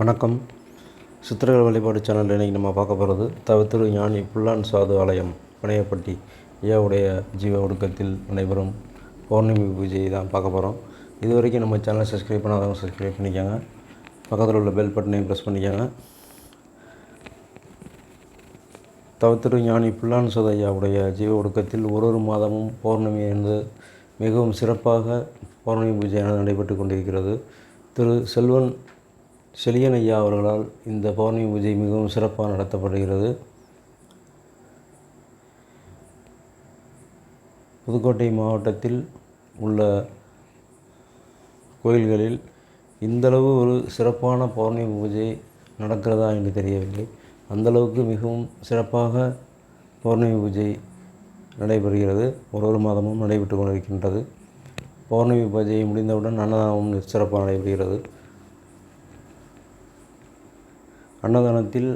வணக்கம். சித்திரங்கள் வழிபாடு சேனலில் இன்றைக்கி நம்ம பார்க்க போகிறது தவத்திரு ஞானி புல்லான் சாது ஆலயம் பனையப்பட்டி ஐயாவுடைய ஜீவ ஒடுக்கத்தில் நடைபெறும் பௌர்ணமி பூஜையை தான் பார்க்க போகிறோம். இது வரைக்கும் நம்ம சேனலை சப்ஸ்கிரைப் பண்ணாதவங்க சப்ஸ்கிரைப் பண்ணிக்கோங்க. பக்கத்தில் உள்ள பெல் பட்டனையும் ப்ரெஸ் பண்ணிக்கோங்க. தவத்திரு ஞானி புல்லான் சாது ஐயாவுடைய ஜீவ ஒடுக்கத்தில் ஒரு மாதமும் பௌர்ணமி என்று மிகவும் சிறப்பாக பௌர்ணமி பூஜை நடைபெற்று கொண்டிருக்கிறது. திரு செழியன் ஐயா அவர்களால் இந்த பௌர்ணமி பூஜை மிகவும் சிறப்பாக நடத்தப்படுகிறது. புதுக்கோட்டை மாவட்டத்தில் உள்ள கோயில்களில் இந்தளவு ஒரு சிறப்பான பௌர்ணமி பூஜை நடக்கிறதா என்று தெரியவில்லை. அந்தளவுக்கு மிகவும் சிறப்பாக பௌர்ணமி பூஜை நடைபெறுகிறது. ஒரு மாதமும் நடைபெற்று கொண்டிருக்கின்றது. பௌர்ணமி பூஜை முடிந்தவுடன் அன்னதானமும் சிறப்பாக நடைபெறுகிறது. அன்னதானத்தில்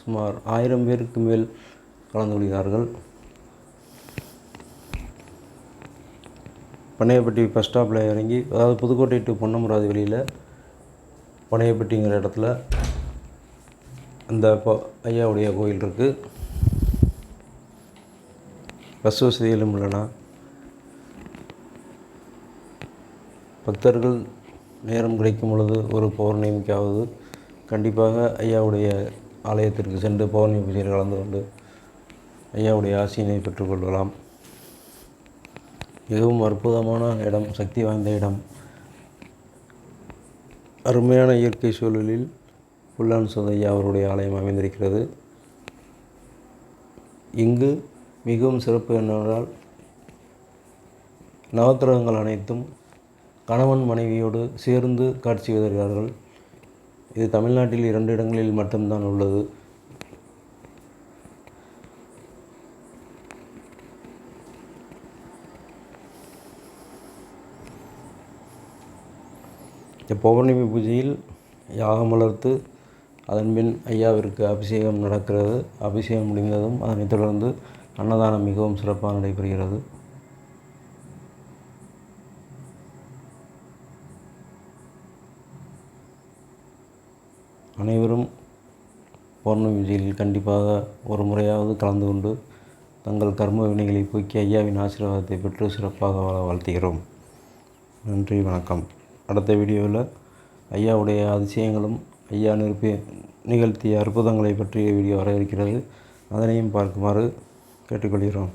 சுமார் 1000 பேருக்கு மேல் கலந்து கொள்கிறார்கள். பனையப்பட்டி பஸ் ஸ்டாப்பில் இறங்கி, அதாவது புதுக்கோட்டை டு பொன்னமராவதி வெளியில் பனையப்பட்டிங்கிற இடத்துல அந்த ஐயாவுடைய கோயில் இருக்குது. பஸ் வசதிகளும் உள்ளன. பக்தர்கள் நேரம் கிடைக்கும் பொழுது ஒரு பௌர்ணமிக்காவது கண்டிப்பாக ஐயாவுடைய ஆலயத்திற்கு சென்று பௌர்ணமி பூஜையில் கலந்து கொண்டு ஐயாவுடைய ஆசீனை பெற்றுக்கொள்ளலாம். மிகவும் அற்புதமான இடம், சக்தி வாய்ந்த இடம். அருமையான இயற்கை சூழலில் புல்லான் சாது ஐயா அவருடைய ஆலயம் அமைந்திருக்கிறது. இங்கு மிகவும் சிறப்பு என்னவென்றால், நவக்கிரகங்கள் அனைத்தும் கணவன் மனைவியோடு சேர்ந்து காட்சி தருகிறார்கள். இது தமிழ்நாட்டில் 2 இடங்களில் மட்டும்தான் உள்ளது. இந்த பௌர்ணமி பூஜையில் யாகம் வளர்த்து அதன்பின் ஐயாவிற்கு அபிஷேகம் நடக்கிறது. அபிஷேகம் முடிந்ததும் அதனைத் தொடர்ந்து அன்னதானம் மிகவும் சிறப்பாக நடைபெறுகிறது. அனைவரும் பௌர்ணமி பூஜையில் கண்டிப்பாக ஒரு முறையாவது கலந்து கொண்டு தங்கள் கர்ம வினைகளை போக்கி ஐயாவின் ஆசீர்வாதத்தை பெற்று சிறப்பாக வாழ வாழ்த்துகிறோம். நன்றி, வணக்கம். அடுத்த வீடியோவில் ஐயாவுடைய அதிசயங்களும் ஐயா நிகழ்த்திய அற்புதங்களை பற்றிய வீடியோ வர இருக்கிறது. அதனையும் பார்க்குமாறு கேட்டுக்கொள்கிறோம்.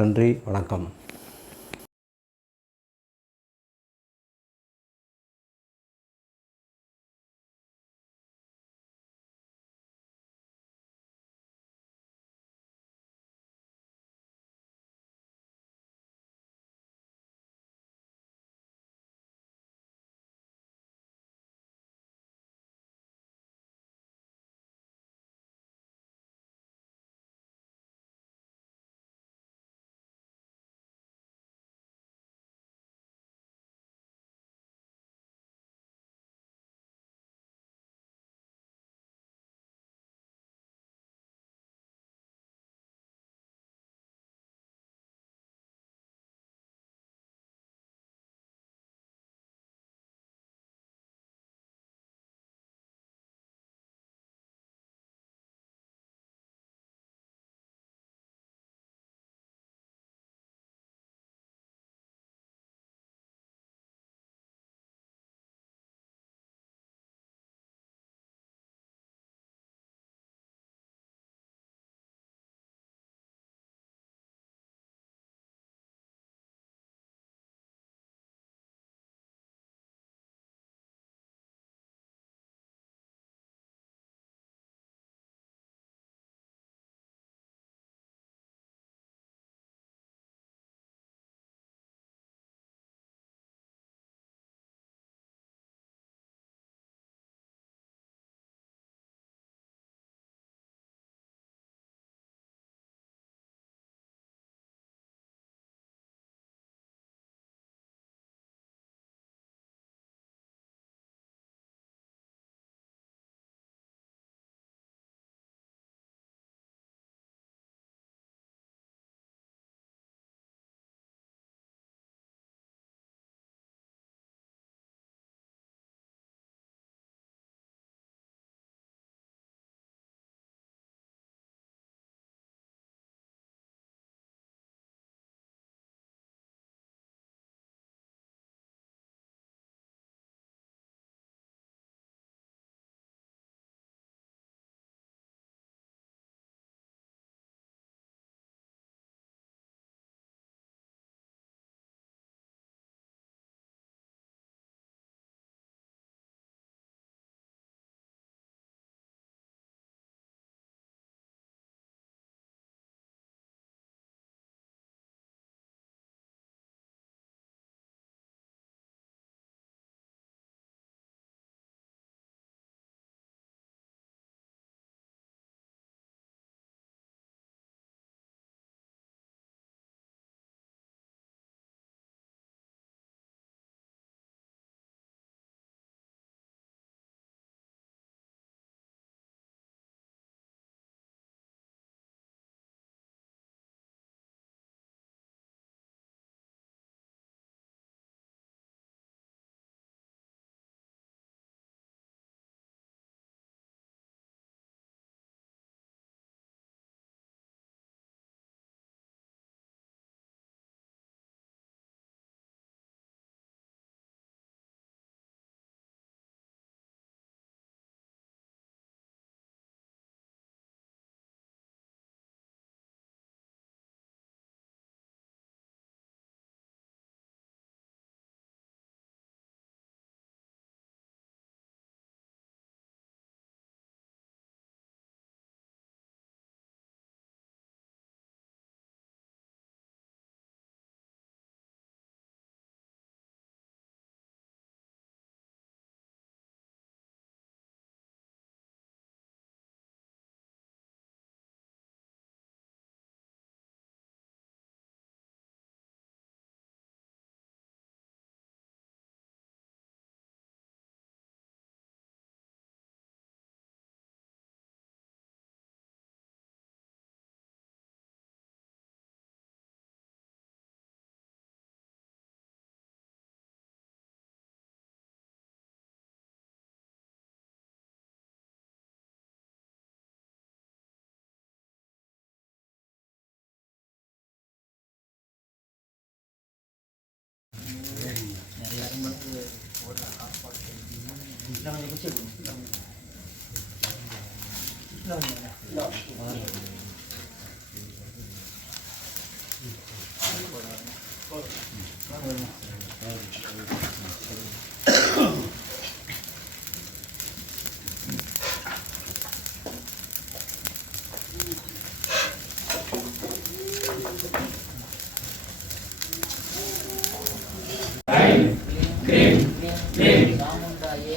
நன்றி, வணக்கம்.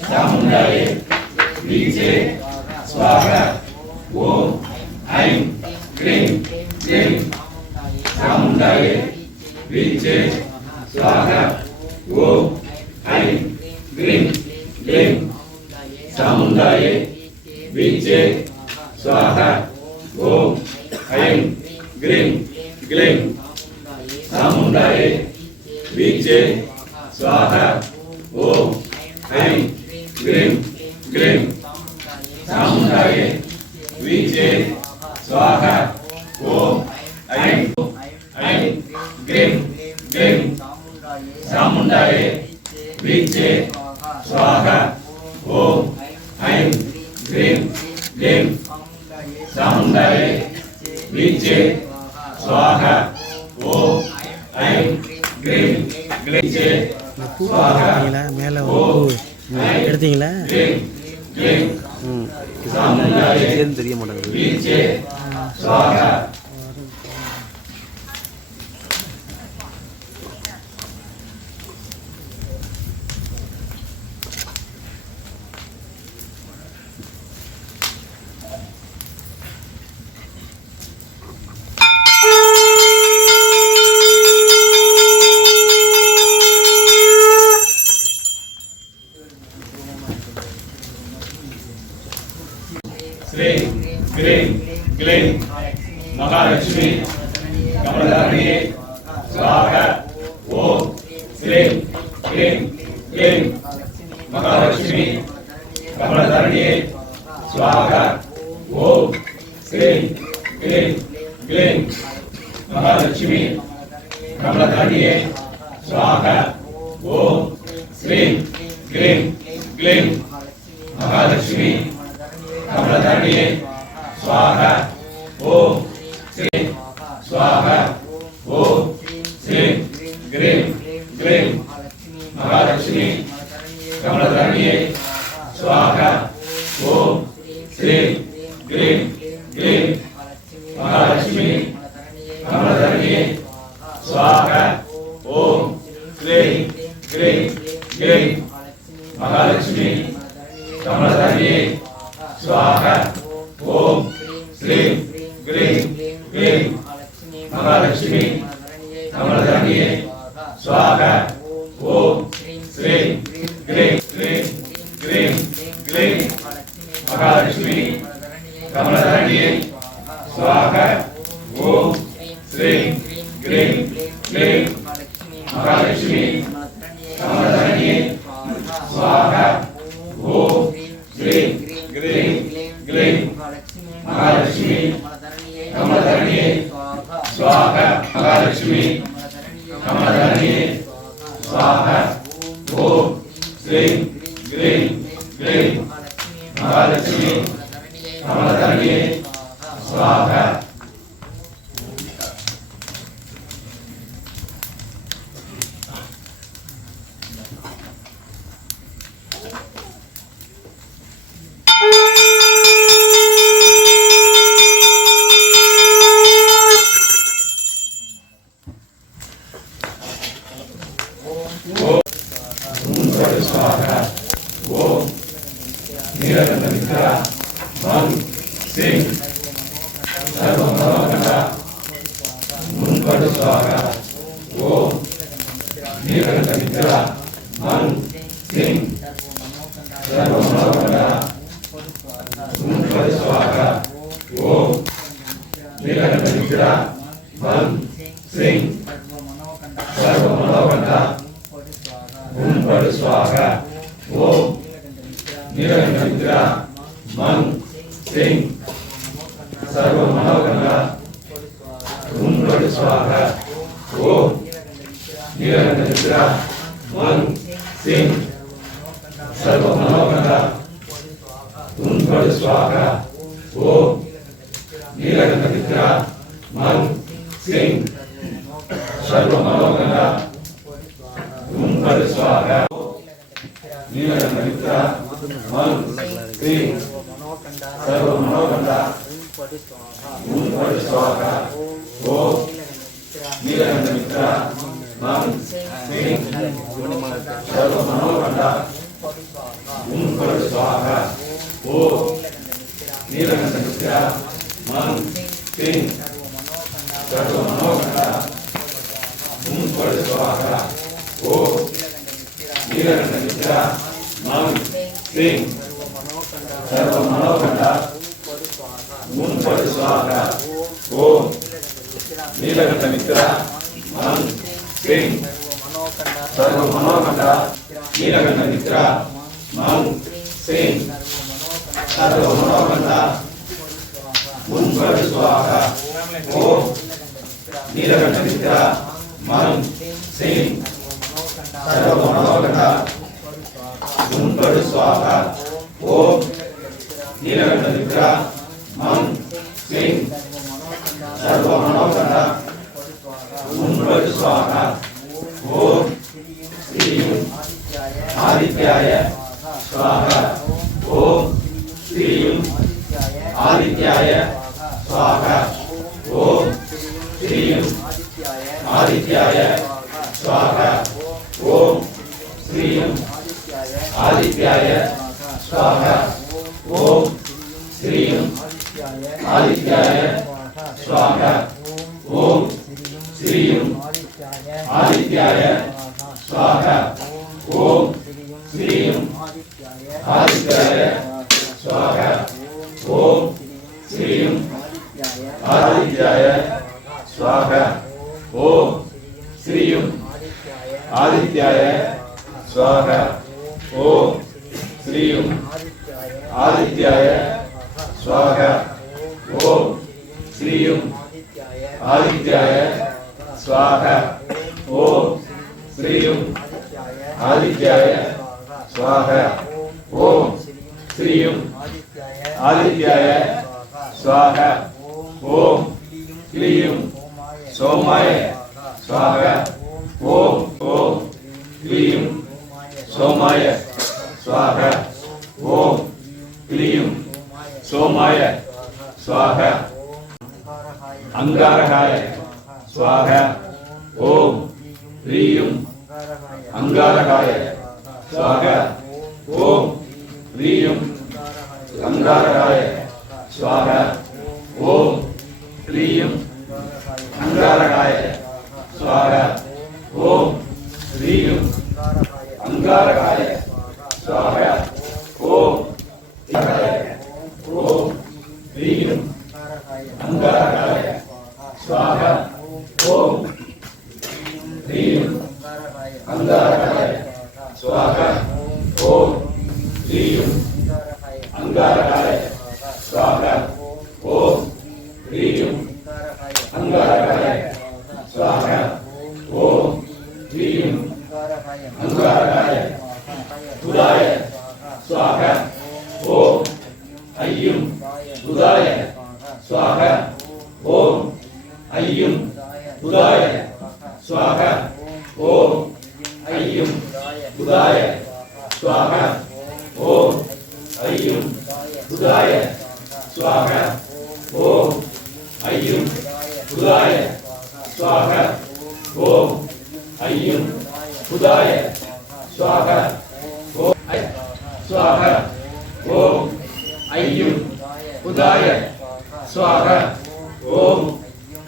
चामुण्डायै बीजे स्वाहा ओम ऐं क्रीं क्लीं चामुण्डायै बीजे स्वाहा ओम ऐं क्रीं क्लीं चामुण्डायै बीजे स्वाहा ओम ऐं क्रीं क्लीं चामुण्डायै बीजे स्वाहा ओम ऐं क्रीं क्लीं चामुण्डायै बीजे स्वाहा ओम ऐं क्रीं क्लीं चामुण्डायै बीजे स्वाहा ओम ऐं क्रीं क्लीं चामुण्डायै बीजे स्वाहा ओम ऐं क्रीं क्लीं स्वाहा மேலே எடுத்தீங்களா தெரிய மாட்டேங்குது. श्रीं क्रीं क्लीं महालक्ष्मी कमलधारिणे स्वाहा ओम श्रीं क्रीं क्लीं महालक्ष्मी कमलधारिणे स्वाहा ओम श्रीं क्रीं क्लीं महालक्ष्मी कमलधारिणे स्वाहा ओम श्रीं क्रीं क्लीं महालक्ष्मी कमलधारिणे स्वाहा ओम श्रीं स्वाहा ओम श्रीं क्रीं क्लीं महालक्ष्मी कमलधारिणे स्वाहा ओम श्रीं क्रीं क्लीं महालक्ष्मी कमलधारिणे स्वाहा ओम श्रीं क्रीं क्लीं महालक्ष्मी कमलधारिणे स्वाहा ओम श्रीं क्रीं क्लीं महालक्ष्मी कमलधारिणे स्वाहा ओम श्रीं क्रीं क्लीं क्लीं महालक्ष्मी कमलधारिणे स्वाहा ओम श्रीं क्रीं क्लीं महालक्ष्मी कमलधारिणे स्वाहा ओम श्रीं क्रीं क्लीं महालक्ष्मी कमलधारिणे स्वाहा महालक्ष्मी कमलधारिणे स्वाहा ओम श्रीं क्रीं क्लीं महालक्ष्मी कमलधारिणे स्वाहा स्वाहा ओम निरंतर मन सिंह सर्वमनोहरा मुनपड़ स्वाहा ओम निरंतर मन सिंह सर्वमनोहरा मुनपड़ स्वाहा ओम निरंतर मन सिंह सर्वमनोहरा मुनपड़ स्वाहा ओम निरंतर मन सिंह सर्वमनोहरा मुनपड़ स्वाहा ओम निरंतर मन सिंह सर्व मनोगंधा उन स्वाहा ओम नीलकंठ मित्रा मन सिंह सर्व मनोगंधा उन स्वाहा नीलकंठ मित्रा मन सिंह सर्व मनोगंधा उन स्वाहा ओम नीलकंठ मित्रा मन सिंह सर्व मनोगंधा उन स्वाहा ओम नीलकंठ मित्रा मन सिंह सर्व मनोगंधा उन स्वाहा ओम नीलकंठ मित्रा मन सिंह सर्व मनोगंधा उन स्वाहा ओम नीलकंठ मित्रा मन सिंह सर्व मनोगंधा नीलकंठ मित्रा मन सिंह सर्व मनोगंधा उन स्वाहा ओम नीलकंठ मित्रा मन सिंह सर्व मनोगंधा उन स्वाहा ओम नीलकंठ मित्रा मन सिंह सर्व मनोगंधा उन स्वाहा ओम श्री आदित्याय स्वाहा ओम श्री आदित्याय स्वाहा ओम श्री आदित्याय स्वाहा ओम श्री आदित्याय स्वाहा ओम श्री आदित्याय स्वाहा ओम श्री आदित्याय स्वाहा ओम श्री आदित्याय स्वाहा ओम श्री आदित्याय स्वाहा ओम श्री आदित्याय स्वाहा ओम श्री आदित्याय स्वाहा ओम श्री आदित्याय स्वाहा ओम श्री आदित्याय स्वाहा ओम श्री आदित्याय स्वाहा ओम क्लीं सोमाय स्वाहा ओम क्लीं सोमाय स्वाहा ओम क्लीं सोमाय स्वाहा अंगारकाय स्वाहा ओम क्लीं अंगारकाय स्वाहा ओम क्लीं अंगारकाय स्वाहा ओम क्लीं अंगारकाय स्वाहा ओम क्लीं अंगारकाय स्वाहा ओम क्लीं अंगारकाय स्वाहा ओम क्लीं अंगारकाय स्वाहा ओम क्लीं अंगारकाय स्वाहा ओम क्लीं अंगारकाय स्वाहा ओम क्लीं अंगारकाय उदाय स्वाहा ओम अय्युं उदाय स्वाहा ओम अय्युं उदाय स्वाहा ओम अय्युं उदाय स्वाहा ओम अय्युं उदाय स्वाहा ओम अय्युं उदाय स्वाहा ओम अय्युं उदाय स्वाहा ओम स्वाहा ओम अय्युं उदाय स्वाहा ओम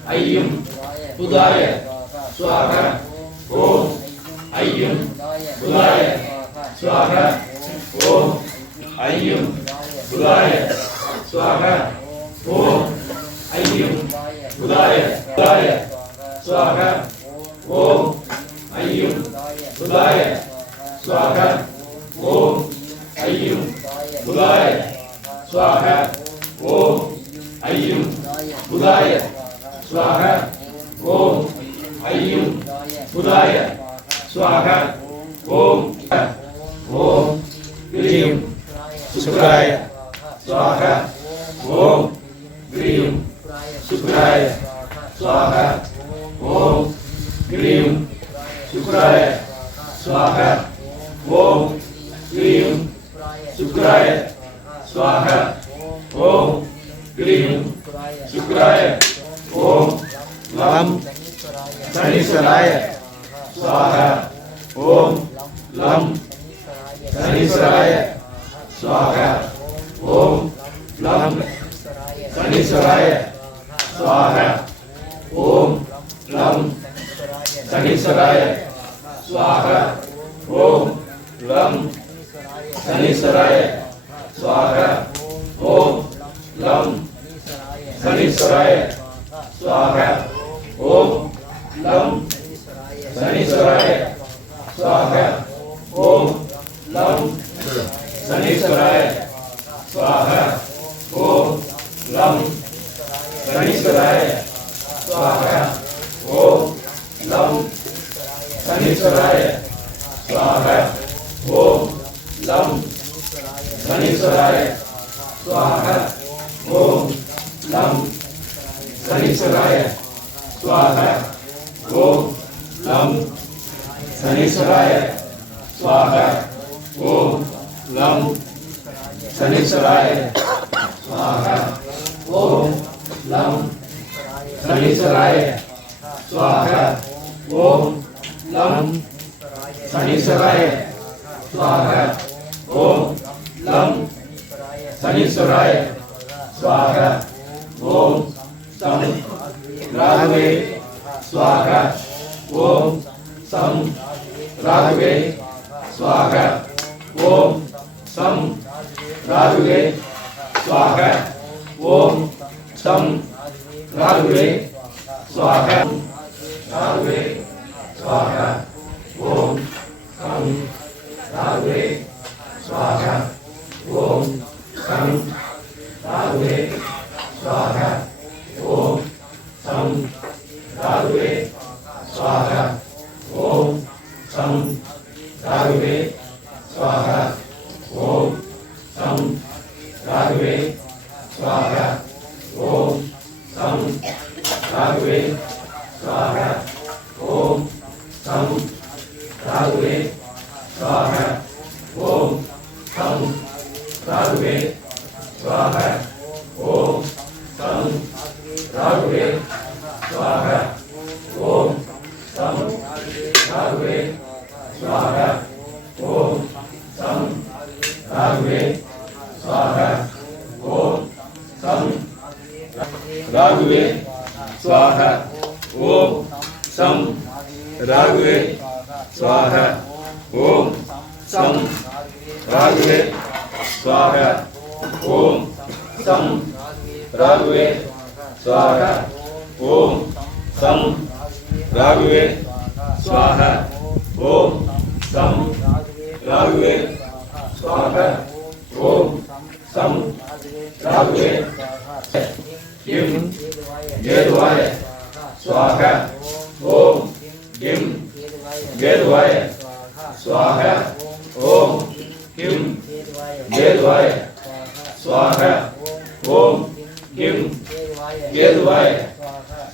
अय्युं उदाय स्वाहा ओम अय्युं उदाय स्वाहा ओम अय्युं उदाय स्वाहा ओम अय्युं उदाय स्वाहा ओम अय्युं उदाय स्वाहा ओम अय्युं उदाय स्वाहा ओम अय्युं उदाय स्वाहा ओम अय्युं उदाय स्वाहा ओम க்ரீம் சுக்ராய ஸ்வாஹா ஓம் க்ரீம் சுக்ராய ஸ்வாஹா ஓம் க்ரீம் சுக்ராய ஸ்வாஹா ஓம் க்ரீம் சுக்ராய ஸ்வாஹா ஓம் க்ரீம் சுக்ராய ஓம் லம் சனீஸ்வராய ஸ்வாஹா ஓம் லம் சனீஸ்வராய ஸ்வாஹா ஓம் லம் சனீஸ்வராய ஸ்வாஹா ஓம் லம் சனீஸ்வராய ஸ்வாஹா ஓம் லம் சனீஸ்வராய ஸ்வாஹா ஓம் லம் சனீஸ்வராய ஸ்வாஹா ஓம் லம் சனீஸ்வராய ஸ்வாஹா ஓம் லம் சனீஸ்வராய ஸ்வாஹா ஓம் லம் சனீஸ்வராய ஸ்வாஹா ஓம் லம் சனீஸ்வராய ஸ்வாஹா ஓம் லம் சனீஸ்வராய ஸ்வாஹா ஓம் லம் சனீஸ்வராய ஸ்வாஹா ஓம் லம் சனீஸ்வராய ஸ்வாஹா ஓம் லம் சனீஸ்வராய ஸ்வாஹா ஓம் லம் சனீஸ்வராய ஸ்வாஹா ஓம் லம் சனீஸ்வராய ஸ்வாஹா ஓம் லம் சனீஸ்வராய ஸ்வாஹா ஓம் சம் ராகவே ஸ்வாஹா ஓம் சம் ராகவே ஸ்வாஹா ஓம் சம் ராகவே ஸ்வாஹா ஓம் சம் ராகவே ஸ்வாஹா ராகவே ஸ்வாஹா ஓம் சம் ராகவே ஸ்வாஹா ஓம் சம் ராகவே ஸ்வாஹா ஓம் சம் ராகவே ஸ்வாஹா ஓம் சம் ராகவே ஸ்வாஹா ஓம் சம் ராகவே ஸ்வாஹா ஓம் சம் ராகவே ஸ்வாஹா ஓம் சம் ராகவே ஸ்வாஹா ஓம் சம் ராகவே ஸ்வாஹா ஓம் சம் ராகவே ஸ்வாஹா ஓம் சம் ராகவே ஸ்வாஹா ஓம் சம் ராகவே ஸ்வாஹா ஓம் சம் ராகவே ஸ்வாஹா ஓம் சம் ராகவே ஸ்வாஹா ஓம் சம் ராகவே ஸ்வாஹா ஓம் சம் ராகவே ஸ்வாஹா ஓம் சம் ராகவே ஸ்வாஹா ஓம் சம் ராகவே ஸ்வாஹா ஓம் சம் ராகவே கிம் கேதுவாய ஸ்வாஹா ஓம் கிம் கேதுவாய ஸ்வாஹா ஓம் கிம் கேதுவாய ஸ்வாஹா ஓம் கிம் கேதுவாய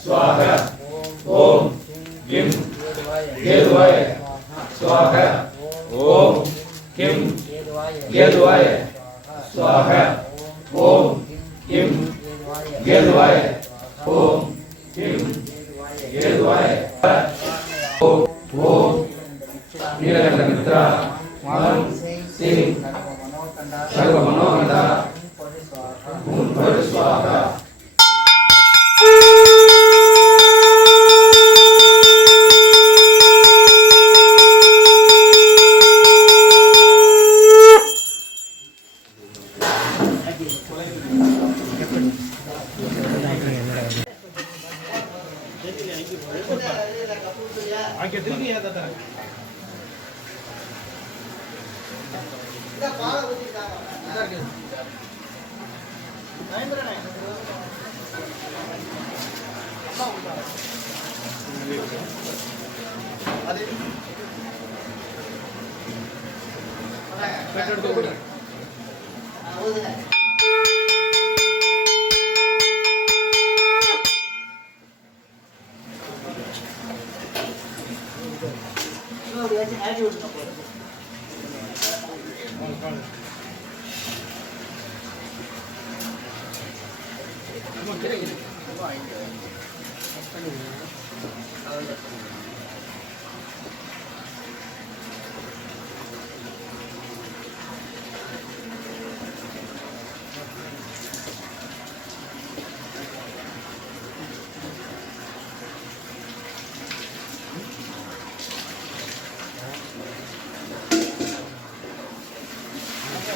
ஸ்வாஹா ஓம் கிம் கேதுவாய ஸ்வாஹா ஓம் கிம் கேதுவாய ஸ்வாஹா ஓம் கிம் கேதுவாய ஓம் கிம் கேதுவாய ஓம் ஓம் நீலகண்ட மித்ரா மலம் சிங் சர்வ மனோகண்டா ஓம் பரி ஸ்வாஹா வச்சு ஆட்டி விட்டுருங்க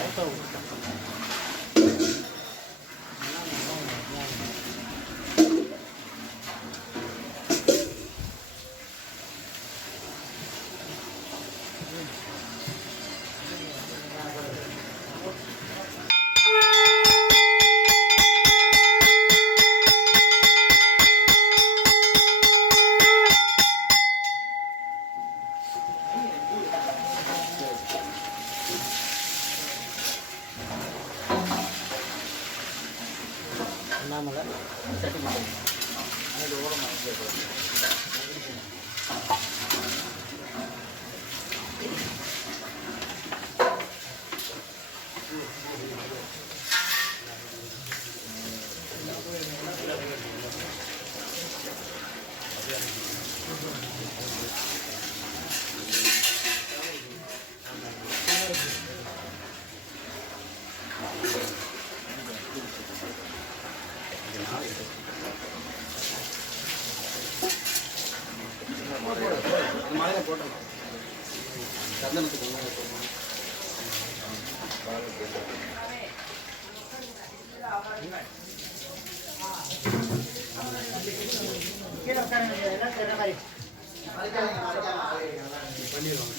போதும். அண்ணாமலை சர்டிஃபிகேட் அது ஓரமாக மழையை போட்டோம் சந்தனத்துக்கு கீழே உட்காந்து எல்லாம் தர மாதிரி பண்ணிடுவாங்க.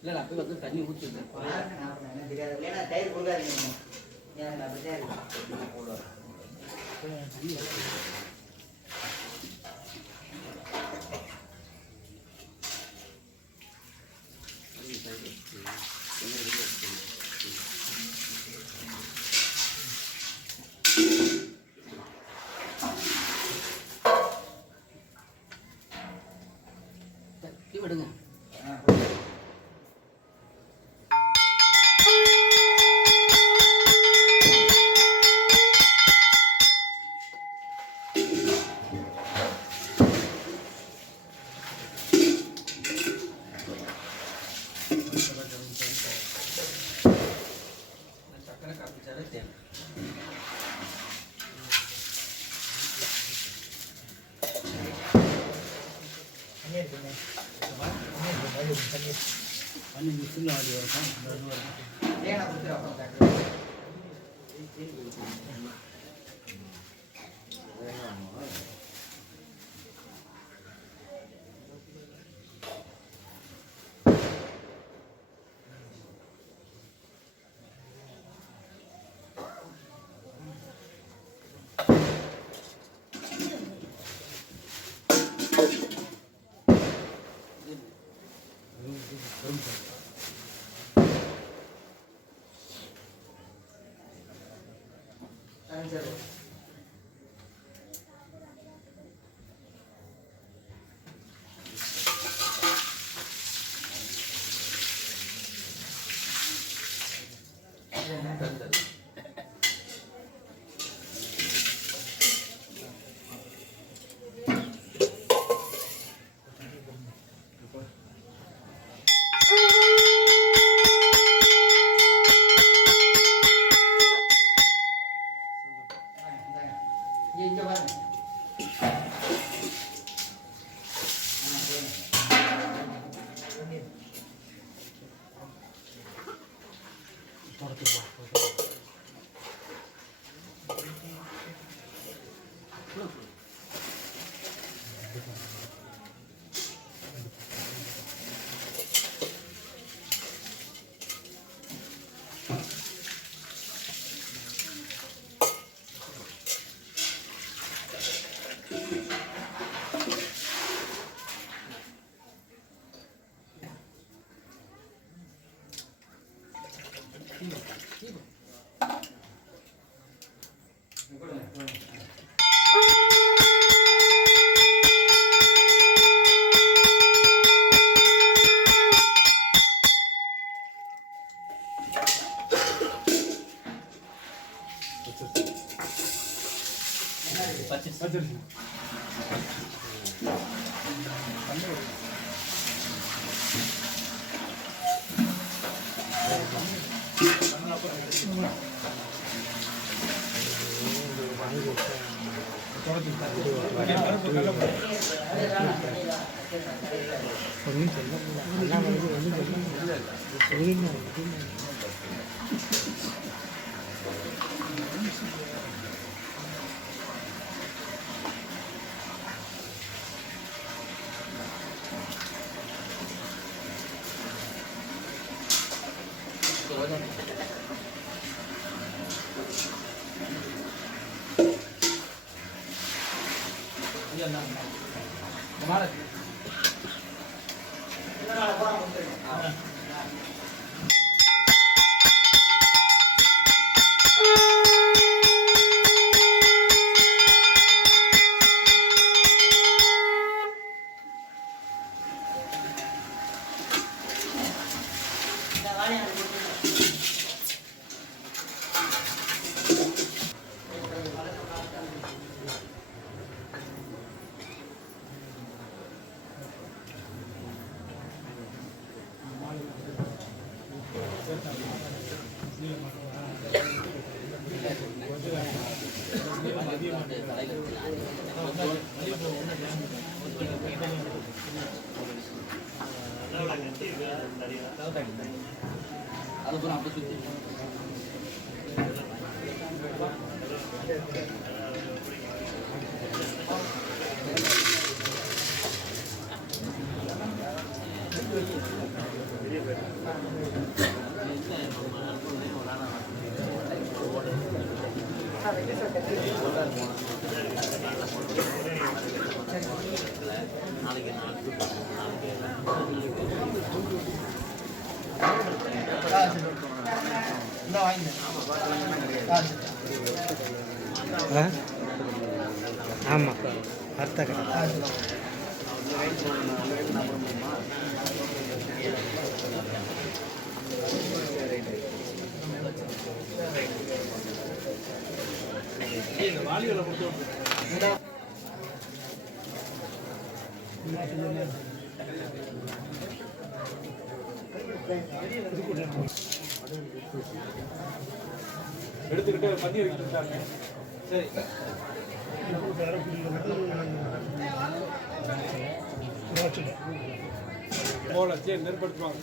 இல்லை அப்போ வந்து தண்ணி ஊற்றுது ஏன்னா டயர் கொடுக்காதீங்க ஏன் அப்படியே போடுவார் விடுங்க சக்கரை காப்பிச்சாலே தேவை ஏன்னா கொடுத்துரு அப்புறம் காட்டுறேன். சரி இங்க பாருங்க. அதுக்கப்புறம் அப்போ சுற்றி ஆமாம் அர்த்த கடை எடுத்துக்கிட்டு பண்ணி வைக்கிட்டாங்க. சரி போகல சரி நெருப்படுத்துவாங்க.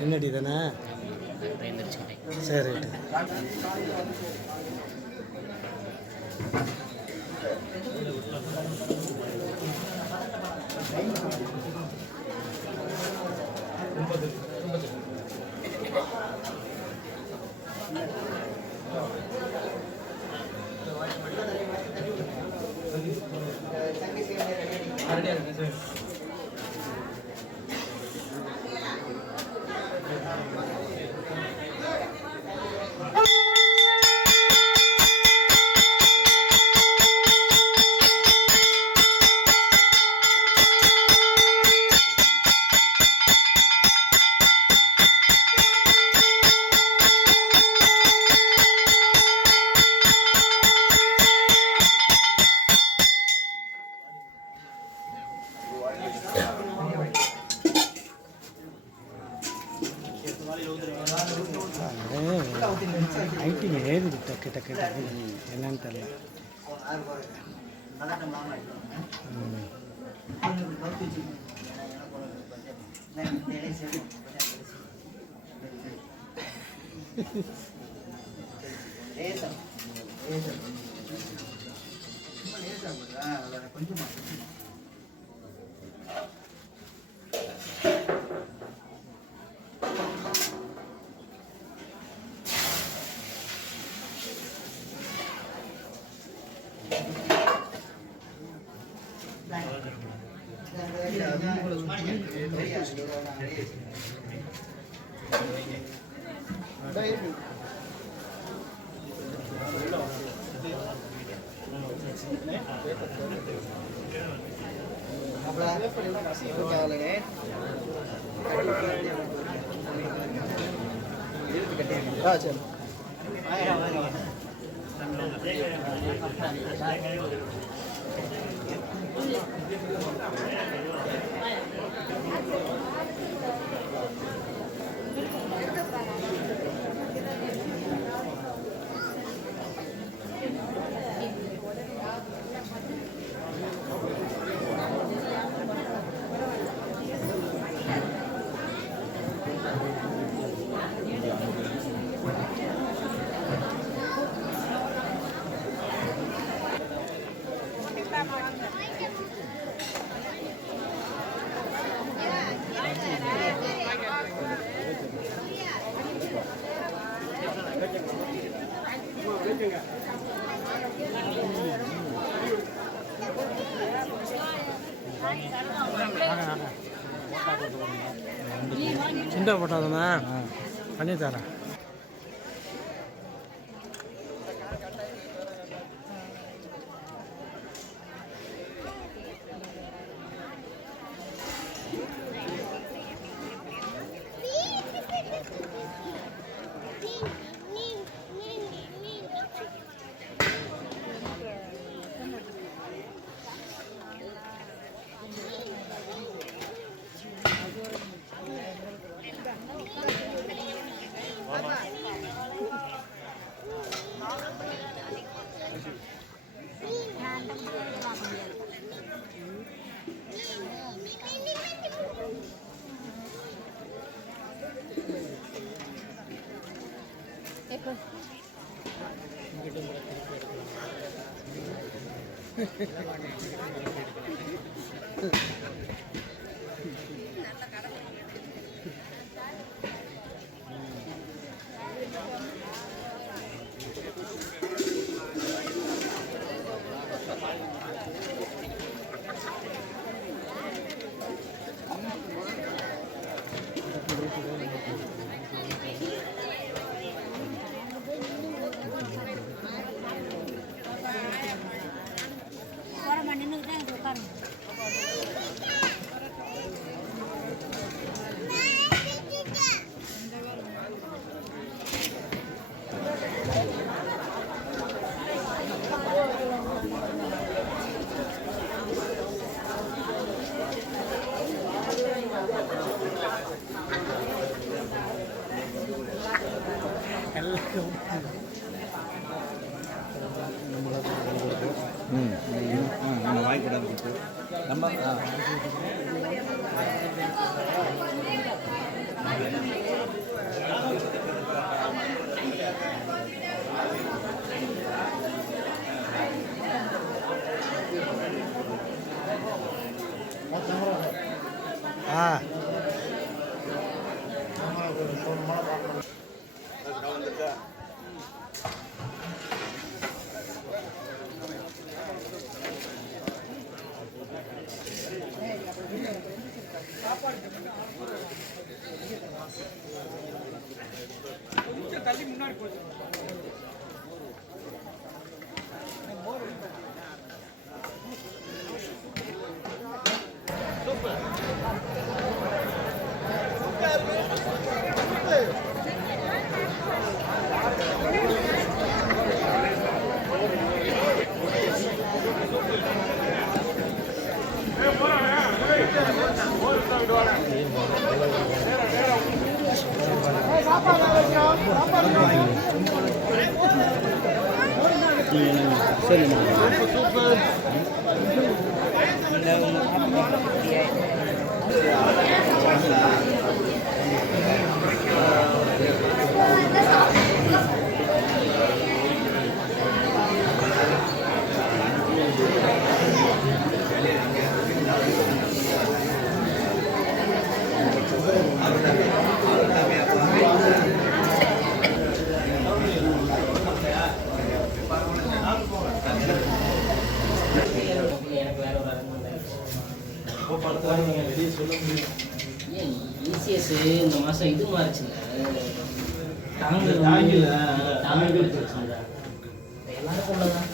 முன்னாடி தானே சரி ஐட்டிங்க ஏறுது டக்கு டக்கு டக்கு என்னன்னு தெரியல. கொஞ்சமா சிண்டை போட்டாதானே பண்ணி தரேன். நம்ம வாங்கிக்கூடாது நம்ம ஆ தள்ளி முன்னாடி போச்சு. எனக்கு வேற ஒரு ஏன் இசிஎஸ் இந்த மாதம் இது மாறிச்சுங்க தாங்கல் எடுத்து வச்சுருந்தேன் எல்லாருக்கும் உள்ளதான்